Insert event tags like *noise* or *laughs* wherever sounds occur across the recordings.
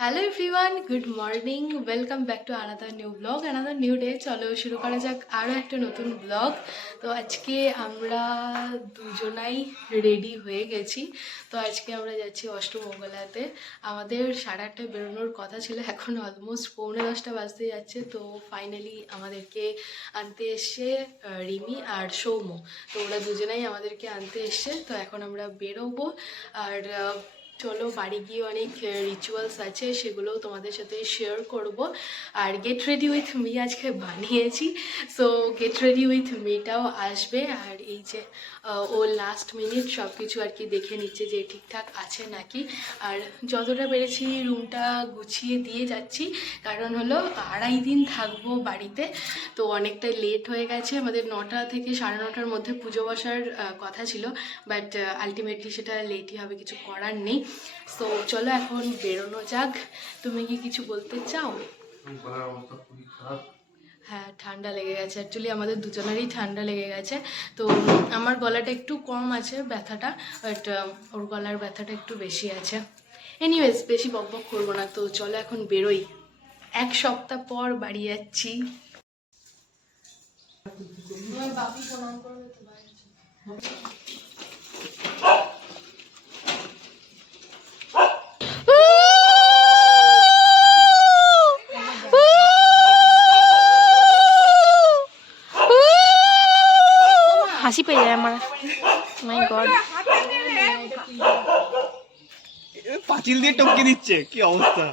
Hello everyone good morning welcome back to another new blog another new day চলো শুরু করা যাক আরও একটা নতুন ব্লগ তো আজকে আমরা দুজনাই রেডি হয়ে গেছি। তো আজকে আমরা যাচ্ছি অষ্টমঙ্গলাতে। আমাদের সাড়ে আটটায় বেরোনোর কথা ছিল, এখন অলমোস্ট পৌনে দশটা বাজতে যাচ্ছে। তো ফাইনালি আমাদেরকে আনতে এসছে রিমি আর সৌম্য। তো ওরা দুজনাই আমাদেরকে আনতে এসছে। তো এখন আমরা বেরোবো। আর চলো, বাড়ি গিয়ে অনেক রিচুয়ালস আছে, সেগুলোও তোমাদের সাথে শেয়ার করব। আর গেট রেডি উইথ মি আজকে বানিয়েছি। সো গেট রেডি উইথ মিটাও আসবে। আর এই যে ও লাস্ট মিনিট সব কিছু আর কি দেখে নিচ্ছে যে ঠিকঠাক আছে নাকি। আর যতটা পেরেছি রুমটা গুছিয়ে দিয়ে যাচ্ছি। কারণ হলো, আড়াই দিন থাকব বাড়িতে। তো অনেকটা লেট হয়ে গেছে। আমাদের নটা থেকে সাড়ে নটার মধ্যে পুজো বসার কথা ছিল। বাট আলটিমেটলি সেটা লেটই হবে, কিছু করার নেই। সো চলো এখন বেরোনো যাক। তুমি কি কিছু বলতে চাও? হ্যাঁ ঠান্ডা লেগে গেছে। অ্যাকচুয়ালি আমাদের দুজনেরই ঠান্ডা লেগে গেছে। তো আমার গলাটা একটু কম আছে ব্যথাটা বাট ওর গলার ব্যথাটা একটু বেশি আছে। এনিওয়েজ বেশি বক বক করব না। তো চলো এখন বেরোই। এক সপ্তাহ পর বাড়ি যাচ্ছি। বাপি প্রণাম করবে তো হাসি পেয়ে যায় আমার। মাই গড পাঁচিল দিয়ে টপকে দিচ্ছে কি অবস্থা?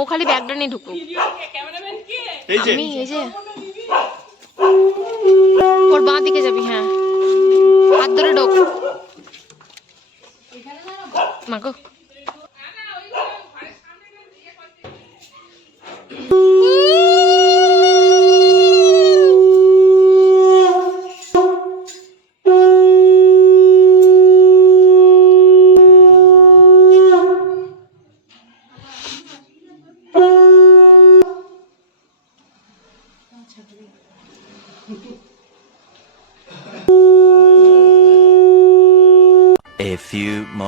ও খালি ব্যাগটা নিয়ে ঢুকুক এই যে। আমি এই যে। ওর বাঁ দিকে যাবি হ্যাঁ। হাত ধরে ঢোক। মাগো।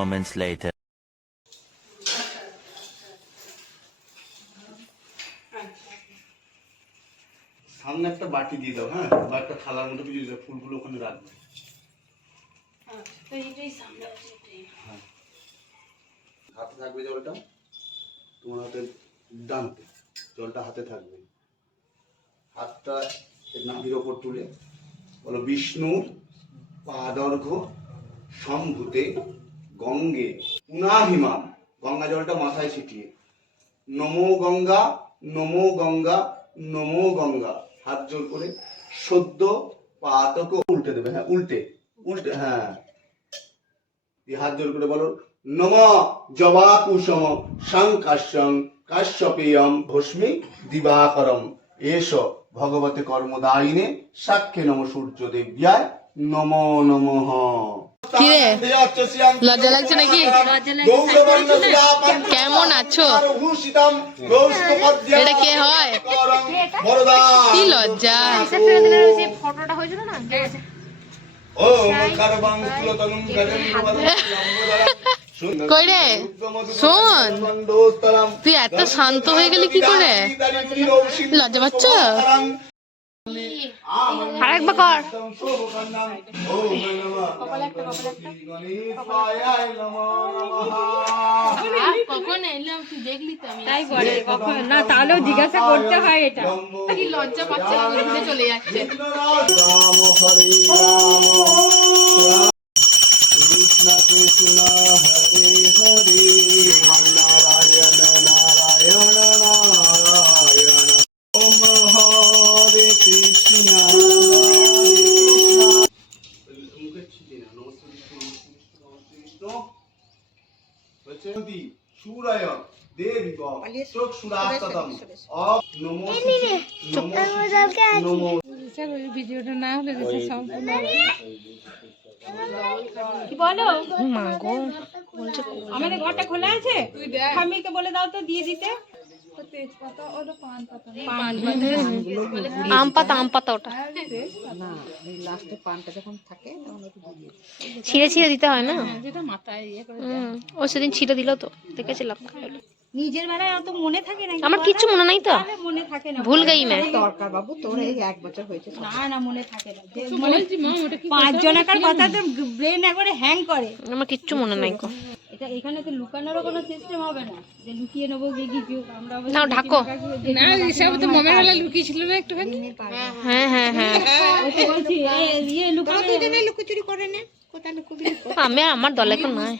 Moments later. সামনে একটা বাটি দিয়ে দাও হ্যাঁ বা একটা থালার মতো কিছু দাও, ফুলগুলো ওখানে রাখবে হ্যাঁ। হাতে থাকবে জলটা তোমার হাতে ডানতে জলটা হাতে থাকবে হাতটা নাভির ওপর তুলে বলো বিষ্ণুর পাদর্ঘ্য সম্ভূতে গঙ্গে পুনাহিমাম গঙ্গা জলটা মাথায় ছিটিয়ে। নমো গঙ্গা নমো গঙ্গা নমো গঙ্গা। হাত জোর করে। সদ্য পাতক উল্টে দেবে হ্যাঁ উল্টে উল্টে হ্যাঁ। হাত জোর করে বলো, নম জবা কুসুম সংকাশ্যং কাশ্যপেয়ম ভস্মি দিবাকরম। এস ভগবতে কর্মদায়িনে সাক্ষী নম সূর্য দেব্যায় নম নমঃ। কিরে? লজ্জা লাগছে নাকি? কেমন আছো? এটা কে হয়? কি লজ্জা ফটোটা হয়েছিল না কই রে? শোন। তুই এত শান্ত হয়ে গেলি কি করে? লজ্জা পাচ্ছ? আরেকবার কর। কখন এলাম তুই দেখলি তো আমি? তাই বলে কখন? না তাহলেও জিজ্ঞাসা করতে হয় এটা। কি লজ্জা পাচ্ছে চলে যাচ্ছে। হচ্ছে সুরায় দেবী চোখ সুরাস্ততম নমো নমো নমো ভিডিওটা না হলে সম্পূর্ণ কি বলো মা গো আমাদের ঘরটা খোলা আছে আমি তো বলে দাও তো দিয়ে দিতে আম পাতা। আম পাতা ওটা। ছিঁড়ে ছিঁড়ে দিতে হয় না? যেটা মাথায় ইয়ে করে ও সেদিন ছিঁড়ে দিল তো দেখেছিলাম। নিজের বেলায় অত মনে থাকে না আমার কিচ্ছু মনে নাই তো। মনে থাকে না। ভুল গই मैं দরকার বাবু তোর এই এক বছর হয়েছে না না মনে থাকে না। মানে পাঁচ জনাকার কথা তো ব্রেন একবারে হ্যাং করে। আমার কিচ্ছু মনে নাই গো। এটা এখানে তো লুকানোরও কোনো সিস্টেম হবে না। যে লুকিয়ে নেব গিয়ে কিছু আমরা ঢাকো। না এসব তো মমের বেলা লুকিয়েছিল না একটুখানি? হ্যাঁ হ্যাঁ হ্যাঁ। তো বলছি এই ইয়ে লুকানো লুকোচুরি করে নে। আমি আমার দলে এখন নাই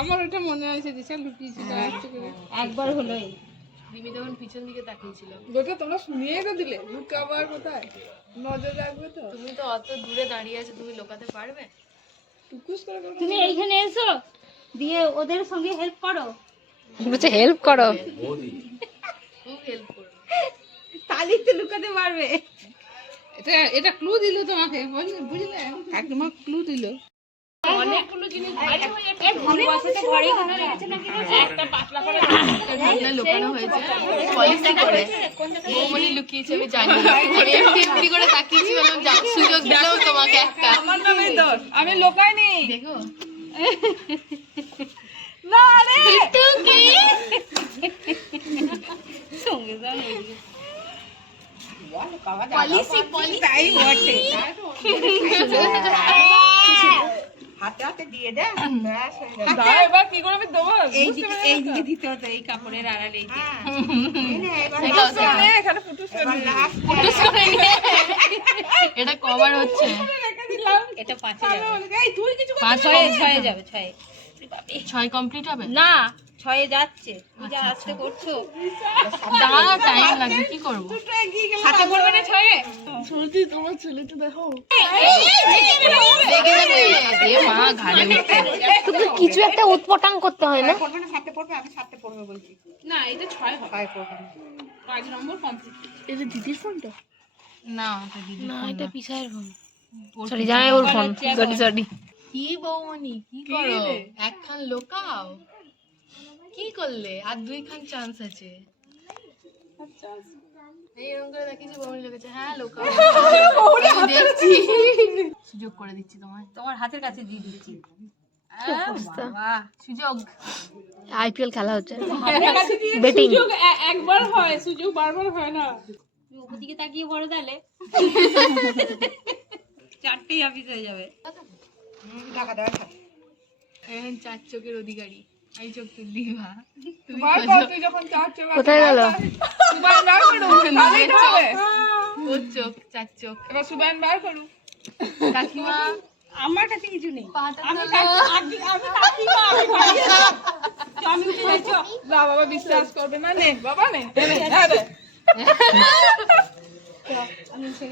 আমার ওটা মনে আছে লুকিয়েছিল একবার তখন পিছন দিকে তাকিয়েছিল। তোমরা শুনিয়ে তো দিলে লুকাবার কোথায়? নজর রাখবে তো। তুমি তো অত দূরে দাঁড়িয়ে আছো তুমি লোকাতে পারবে? তুমি এইখানে এসো দিয়ে ওদের সঙ্গে হেল্প করো। বলছে হেল্প করো? খুব হেল্প করবে তাহলেই তো লুকাতে পারবে। এটা এটা ক্লু দিল তোমাকে বুঝলে বুঝলে? একদম ক্লু দিল। ঠান্ডা লুকানো হয়েছে। পলিসি করে। বৌমনি লুকিয়েছে আমি জানি এমনি এমনি করে তাকিয়েছি বললাম যাও সুযোগ দিলাম তোমাকে একটা। আমার নামে দোষ। আমি লোকাইনি। দেখো। পলিসি পলিসি তাই বটে। হাতে হাতে দিয়ে দে। ব্যাস হয়ে গেল। দাও এবার কি করে আমি দেবো? এই দিকে এই দিকে দিতে হতো এই কাপড়ের আড়ালে। এই দিকে। এই নে, এবার সেটাও তো। নে, এখানে ফুটুস করে এবার দিলাম। last ফুটুস করে এটা কভার হচ্ছে। এটা পাঁচে যাবে এই তুই কিছু পাঁচ ছয়ে ছয়ে যাবে ছয়ে। ছয় কমপ্লিট হবে? না। ছয়ে যাচ্ছে যা আজকে করছ দাঁড়া টাইম লাগবে কি করব হাতে পড়বে না ছয়ে দেখে মা ঘাড়ে তোকে কিছু একটা উৎপটাং করতে হয় না পড়বে না সাথে পড়বে আমি সাথে পড়বে বলছি না এটা ছয় ছয় পড়বে পাঁচ নম্বর কমপ্লিট না এটা দিদি না ফোন এটা না। পিসাইয়ের ফোন সরি জানাই ওর ফোন সরি সরি কি বৌমনি কি করো একখান লোকাও কি করলে? আর দুইখান চান্স আছে। এই এরকম করে হ্যাঁ *laughs* দেখছি। সুযোগ করে দিচ্ছি তোমায়। তোমার হাতের কাছে দিয়ে দিচ্ছি। সুযোগ। আইপিএল খেলা হচ্ছে। বেটিং সুযোগ একবার হয় সুযোগ বারবার হয় না। তুমি উপর দিকে তাকিয়ে পড়ো তাহলে চারটেই অফিস হয়ে যাবে। টাকা দেওয়ার এখন চার চোখের অধিকারী। এই চোখ তুললি ভা তুমি বার কর তুই যখন চার চোখ কোথায় গেল? সুবান বার করু তাহলেই হবে। ওর চোখ চার চোখ। এবার সুবান বার করু কাকিমা আমার কাছে কিছু নেই। আমি আমি আমি কাকিমা আমি বাড়ি যাব। চ, আমি উঠে যাই না বাবা বিশ্বাস করবে না নে বাবা নে। নে, হ্যাঁ রে। আমি উঠে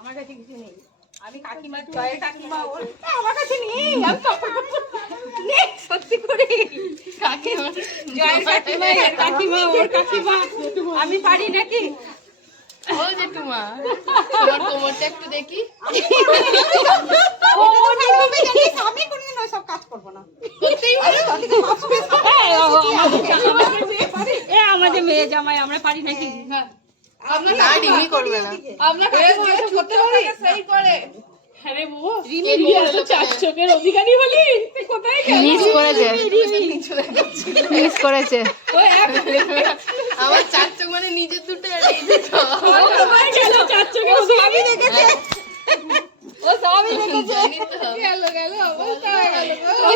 আমার কাছে কিছু নেই। আমি কাকিমা জয়ের কাকিমা ওর। আমার কাছে নেই আমি নেই সত্যি করে। কাকিমা জয়ের কাকিমা এর কাকিমা ওর কাকিমা। আমি পারি নাকি? ও জেঠুমা তোমার কোমরটা একটু দেখি। আমি কোনোদিন ওইসব কাজ করব না। আমাদের মেয়ে জামাই আমরা পারি নাকি? না আমরা চার চোখ মানে নিজের দুটো ও সবই দেখেছে। গেল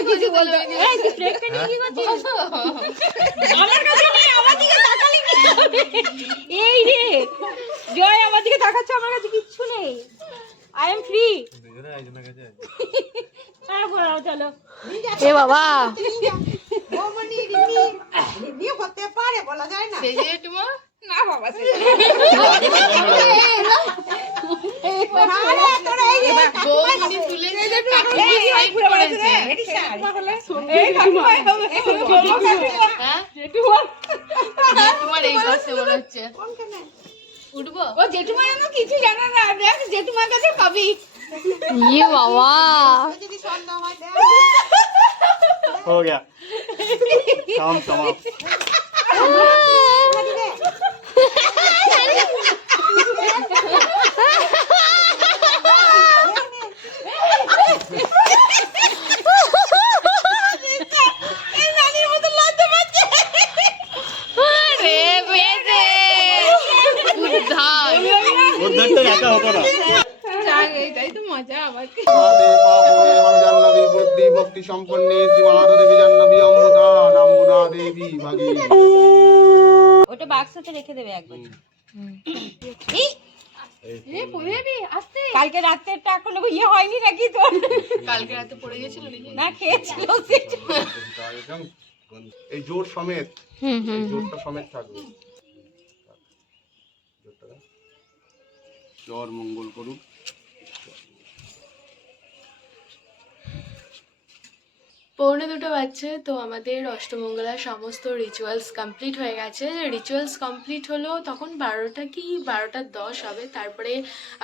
কিছু *laughs* আমার কাছে নেই আমার দিকে তাকালি কি হবে? *laughs* এই রে। জয় আমার দিকে তাকাচ্ছে আমার কাছে কিচ্ছু নেই। আই এম ফ্রি চলো চলো। এ বাবা। বৌমনি রিমি রিমি হতে পারে বলা যায় না। সেই যে জেঠুমা না বাবা সে *laughs* আরে তোর এই যে বৌমনি তুলেছে কাকিমা সাইড করেছে এই কাকিমাই হবে হ্যাঁ জেঠুমা তোমার এই পাশে মনে হচ্ছে উঠবো ও জেঠুমা যেন কিছু জানে না দেখ জেঠুমার কাছে পাবি ইয়ে বাবা যদি সন্দেহ হয় দেখ। हो गया काम समाप्त *laughs* একা হতো না। ভক্তি সম্পন্নে জাহ্নবী দেবী ওটা বাক্সতে রেখে দেবে একবার। কালকে রাত্রে কোনো ইয়ে হয়নি নাকি তোর? কালকে রাতে পড়ে গেছিল না খেয়েছিল এই জোর সমেত হুম হুম। এই জোরটা সমেত থাকবে জোরটা দাও। চর মঙ্গল করুক পৌনে দুটো বাজছে, তো আমাদের অষ্টমঙ্গলার সমস্ত রিচুয়ালস কমপ্লিট হয়ে গেছে। রিচুয়ালস কমপ্লিট হলো তখন বারোটা কি? বারোটা দশ হবে। তারপরে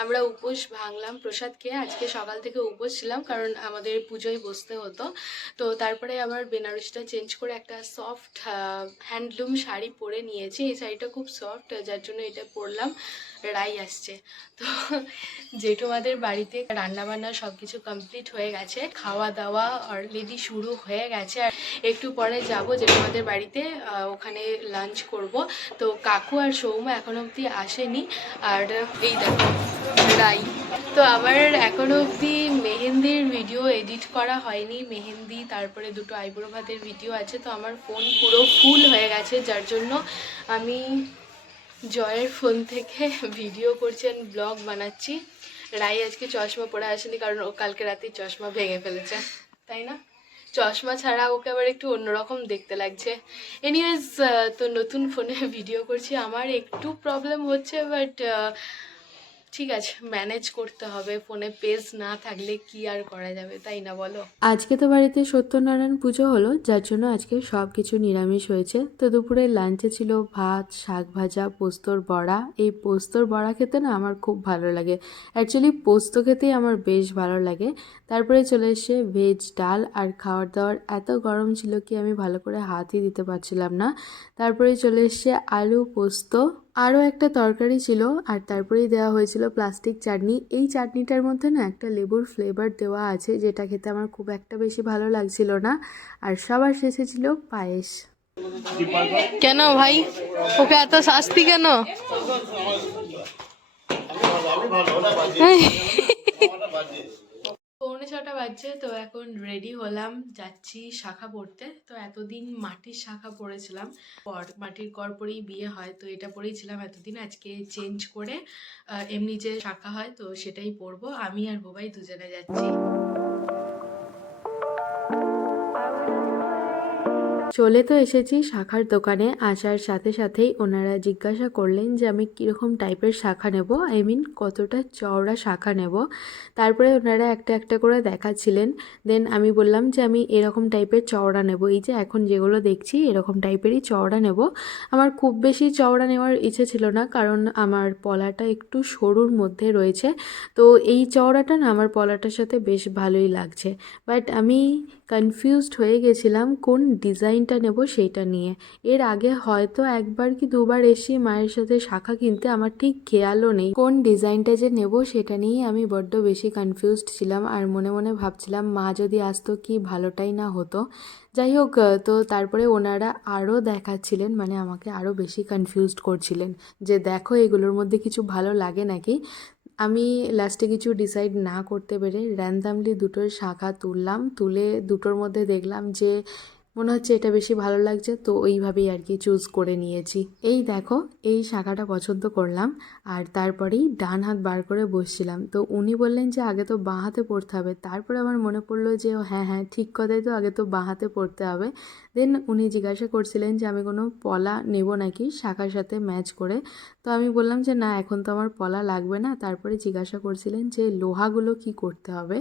আমরা উপোস ভাঙলাম, প্রসাদ খেয়ে আজকে সকাল থেকে উপোস ছিলাম, কারণ আমাদের পুজোয় বসতে হতো। তো তারপরে আবার বেনারসিটা চেঞ্জ করে একটা সফট হ্যান্ডলুম শাড়ি পরে নিয়েছি। এই শাড়িটা খুব সফট যার জন্য এটা পরলাম। রাই আসছে। তো জেঠুমাদের বাড়িতে রান্নাবান্না সব কিছু কমপ্লিট হয়ে গেছে। খাওয়া দাওয়া অলরেডি শুরু হয়ে গেছে। আর একটু পরে যাব জেঠুমাদের বাড়িতে ওখানে লাঞ্চ করব। তো কাকু আর সৌমা এখন অবধি আসেনি। আর এই দেখো, রাই। তো আমার এখনও অবধি মেহেন্দির ভিডিও এডিট করা হয়নি। মেহেন্দি, তারপরে দুটো আইব্রো ভাতের ভিডিও আছে। তো আমার ফোন পুরো ফুল হয়ে গেছে। যার জন্য আমি জয়ের ফোন থেকে ভিডিও করছেন ব্লগ বানাচ্ছি। রাই আজকে চশমা পরে আসেনি কারণ ও কালকে রাতে চশমা ভেঙে ফেলেছে, তাই না? চশমা ছাড়া ওকে আবার একটু অন্যরকম দেখতে লাগছে। এনিওয়েজ তো নতুন ফোনে ভিডিও করছি। আমার একটু প্রবলেম হচ্ছে বাট ঠিক আছে ম্যানেজ করতে হবে ফোনে পেজ না থাকলে কি আর করা যাবে, তাই না বলো? আজকে তো বাড়িতে সত্যনারায়ণ পুজো হলো, যার জন্য আজকে সব কিছু নিরামিষ হয়েছে। তো দুপুরে লাঞ্চে ছিল ভাত, শাক ভাজা, পোস্তর বড়া। এই পোস্তর বড়া খেতে না আমার খুব ভালো লাগে। অ্যাকচুয়ালি পোস্ত খেতেই আমার বেশ ভালো লাগে। তারপরে চলে এসে ভেজ ডাল আর খাওয়ার দাওয়ার। এত গরম ছিল কি আমি ভালো করে হাতই দিতে পারছিলাম না। তারপরে চলে এসছে আলু পোস্ত। আরও একটা তরকারি ছিল আর তারপরেই দেওয়া হয়েছিল প্লাস্টিক চাটনি এই চাটনিটার মধ্যে না একটা লেবুর ফ্লেভার দেওয়া আছে যেটা খেতে আমার খুব একটা বেশি ভালো লাগছিল না আর সবার শেষে ছিল পায়েস কেন ভাই ওকে এত শাস্তি কেন পৌনে ছটা বাজছে, তো এখন রেডি হলাম, যাচ্ছি শাখা পড়তে। তো এতদিন মাটির শাখা পড়েছিলাম, পর মাটির কর পরেই বিয়ে হয়, তো এটা পরেই ছিলাম এতদিন। আজকে চেঞ্জ করে এমনি যে শাখা হয়, তো সেটাই পরবো। আমি আর বোবাই দুজনে যাচ্ছি। চলে তো এসেছি শাখার দোকানে। আসার সাথে সাথেই ওনারা জিজ্ঞাসা করলেন যে, আমি কীরকম টাইপের শাখা নেব? আই মিন কতটা চওড়া শাখা নেব? তারপরে ওনারা একটা একটা করে দেখাচ্ছিলেন। দেন আমি বললাম যে, আমি এরকম টাইপের চওড়া নেব। এই যে এখন যেগুলো দেখছি, এরকম টাইপেরই চওড়া নেব। আমার খুব বেশি চওড়া নেওয়ার ইচ্ছে ছিল না, কারণ আমার পলাটা একটু সরুর মধ্যে রয়েছে। তো এই চওড়াটা না, আমার পলাটার সাথে বেশ ভালোই লাগছে। বাট আমি কনফিউজড হয়ে গেছিলাম, কোন ডিজাইনটা নেব সেইটা নিয়ে। এর আগে হয়তো একবার কি দুবার এসে মায়ের সাথে শাখা কিনতে, আমার ঠিক খেয়ালও নেই কোন ডিজাইনটা যে নেব সেটা নিয়েই আমি বড্ড বেশি কনফিউজড ছিলাম আর মনে মনে ভাবছিলাম, মা যদি আসতো কি ভালোটাই না হতো। যাই হোক তো তারপরে ওনারা আরও দেখাচ্ছিলেন মানে আমাকে আরও বেশি কনফিউজড করছিলেন যে দেখো এগুলোর মধ্যে কিছু ভালো লাগে নাকি। আমি লাস্টে কিছু ডিসাইড না করতে পেরে র্যান্ডামলি দুটোর শাখা তুললাম, তুলে দুটোর মধ্যে দেখলাম যে মনে হচ্ছে এটা বেশি ভালো লাগছে, তো ওইভাবেই আর কি চুজ করে নিয়েছি। এই দেখো, এই শাখাটা পছন্দ করলাম, আর তারপরেই ডান হাত বার করে বসছিলাম। তো উনি বললেন যে, আগে তো বাঁ হাতে পড়তে হবে। তারপরে আমার মনে পড়ল যে হ্যাঁ হ্যাঁ ঠিক কথাই তো, আগে তো বাঁ হাতে পড়তে হবে। দেন উনি জিজ্ঞাসা করছিলেন যে, আমি কোনো পলা নেব নাকি শাখার সাথে ম্যাচ করে? তো আমি বললাম যে, না, এখন তো আমার পলা লাগবে না। তারপরে জিজ্ঞাসা করছিলেন যে, লোহাগুলো কি করতে হবে?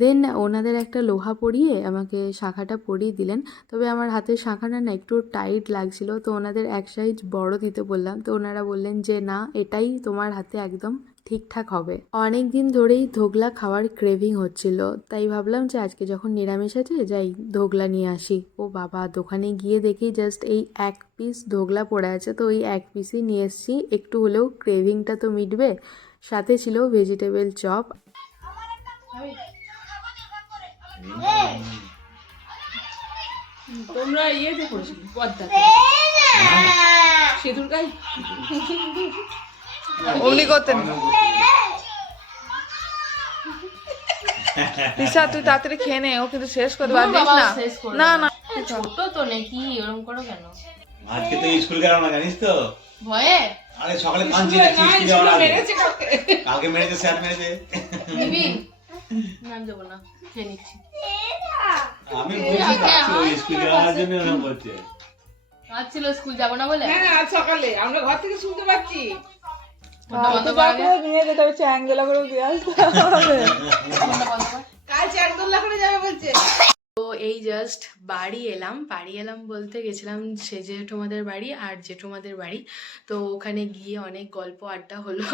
দেন ওনাদের একটা লোহা পরিয়ে আমাকে শাখাটা পরিয়ে দিলেন। তবে আমার হাতের শাখাটা না একটু টাইট লাগছিল তো ওনাদের এক সাইজ বড় দিতে বললাম। তো ওনারা বললেন যে না এটাই তোমার হাতে একদম ঠিকঠাক হবে। অনেক দিন ধরেই ধোগলা খাওয়ার ক্রেভিং হচ্ছিল তাই ভাবলাম যে আজকে যখন নিরামিষ আছে যাই ধোগলা নিয়ে আসি। ও বাবা দোকানে গিয়ে দেখি জাস্ট এই এক পিস ধোগলা পড়ে আছে তো ওই এক পিসই নিয়ে এসেছি। একটু হলেও ক্রেভিংটা তো মিটবে। সাথে ছিল ভেজিটেবল চপ তোমরা ইয়েতে করেছিল পদ্মা। সেতুর গায়ে? অমনি করতেন তিশা তুই তাড়াতাড়ি খেয়ে নে ও কিন্তু শেষ করে দেবে আর দিস না। শেষ না না। ছোট তো নাকি ওরকম করো কেন? আজকে তো স্কুল গেলাম না জানিস তো? ভয়ে? আরে সকালে কাঁদছি না মেরেছে কাউকে। কালকে মেরেছে স্যার মেরেছে। নিবি নাম দেবো না খেয়ে নিচ্ছি। আমি বুঝি কাছে ওই স্কুল যাওয়ার জন্য করছে আজ ছিল স্কুল যাব না বলে? হ্যাঁ আজ সকালে। আমরা ঘর থেকে শুনতে পাচ্ছি। কাল চারদোল্লা করে যাবে বলছে। এই জাস্ট বাড়ি এলাম। বাড়ি এলাম বলতে গেছিলাম সে জেঠুমাদের বাড়ি আর জেঠুমাদের বাড়ি। তো ওখানে গিয়ে অনেক গল্প আড্ডা হলো।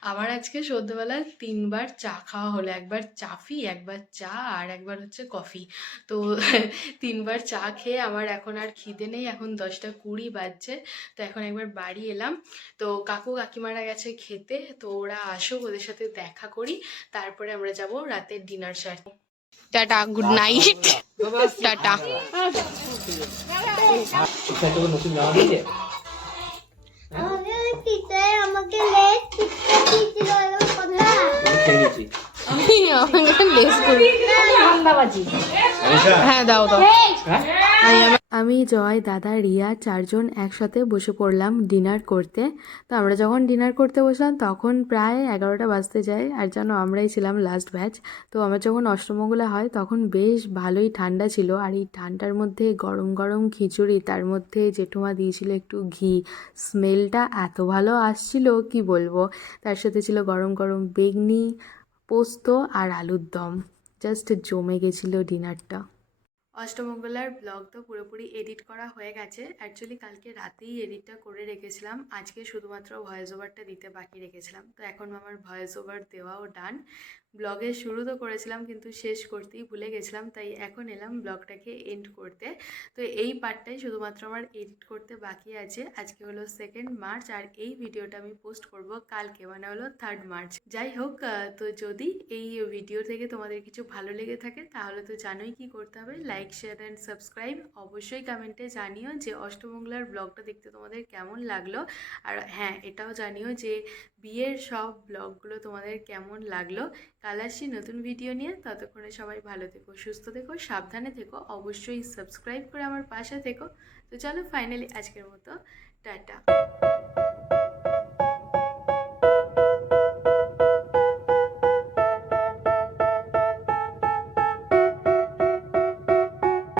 আমার আজকে সন্ধ্যেবেলা তিনবার চা খাওয়া হলো। একবার চাফি, একবার চা আর একবার হচ্ছে কফি। তো তিনবার চা খেয়ে আমার এখন আর খিদে নেই। এখন দশটা কুড়ি বাজছে। তো এখন একবার বাড়ি এলাম। তো কাকু কাকিমারা গেছে খেতে। তো ওরা আসুক, ওদের সাথে দেখা করি। তারপরে আমরা যাব রাতের ডিনার সারতে টাটা গুড নাইট। টাটা। হ্যাঁ দাও দাও আমি, জয়, দাদা, রিয়া চারজন একসাথে বসে পড়লাম ডিনার করতে। তো আমরা যখন ডিনার করতে বসলাম, তখন প্রায় এগারোটা বাজতে যায়। আর যেন আমরাই ছিলাম লাস্ট ব্যাচ তো আমার যখন অষ্টমঙ্গলা হয়, তখন বেশ ভালোই ঠান্ডা ছিল। আর এই ঠান্ডার মধ্যে গরম গরম খিচুড়ি, তার মধ্যে জেঠুমা দিয়েছিল একটু ঘি। স্মেলটা এত ভালো আসছিল, কি বলব? তার সাথে ছিল গরম গরম বেগনি, পোস্ত আর আলুর দম। জাস্ট জমে গেছিল ডিনারটা। অষ্টমঙ্গলার ব্লগ তো পুরোপুরি এডিট করা হয়ে গেছে। অ্যাকচুয়ালি কালকে রাতেই এডিটটা করে রেখেছিলাম। আজকে শুধুমাত্র ভয়েস ওভারটা দিতে বাকি রেখেছিলাম। তো এখন আমার ভয়েস ওভার দেওয়াও ডান ব্লগের শুরু তো করেছিলাম, কিন্তু শেষ করতেই ভুলে গেছিলাম, তাই এখন এলাম ব্লগটাকে এন্ড করতে। তো এই পার্টটাই শুধুমাত্র আমার এডিট করতে বাকি আছে। আজকে হলো সেকেন্ড মার্চ আর এই ভিডিওটা আমি পোস্ট করব কালকে মানে হলো থার্ড মার্চ যাই হোক তো যদি এই ভিডিও থেকে তোমাদের কিছু ভালো লেগে থাকে, তাহলে তো জানোই কি করতে হবে। লাইক শেয়ার অ্যান্ড সাবস্ক্রাইব অবশ্যই কমেন্টে জানিও যে অষ্টমঙ্গলার ব্লগটা দেখতে তোমাদের কেমন লাগল। আর হ্যাঁ এটাও জানিও যে বিয়ের সব ব্লগগুলো তোমাদের কেমন লাগল। কাল আসছি নতুন ভিডিও নিয়ে। ততক্ষণে সবাই ভালো থেকো, সুস্থ থেকো, সাবধানে থেকো। অবশ্যই সাবস্ক্রাইব করে আমার পাশে থেকো। তো চলো ফাইনালি আজকের মতো, টাটা।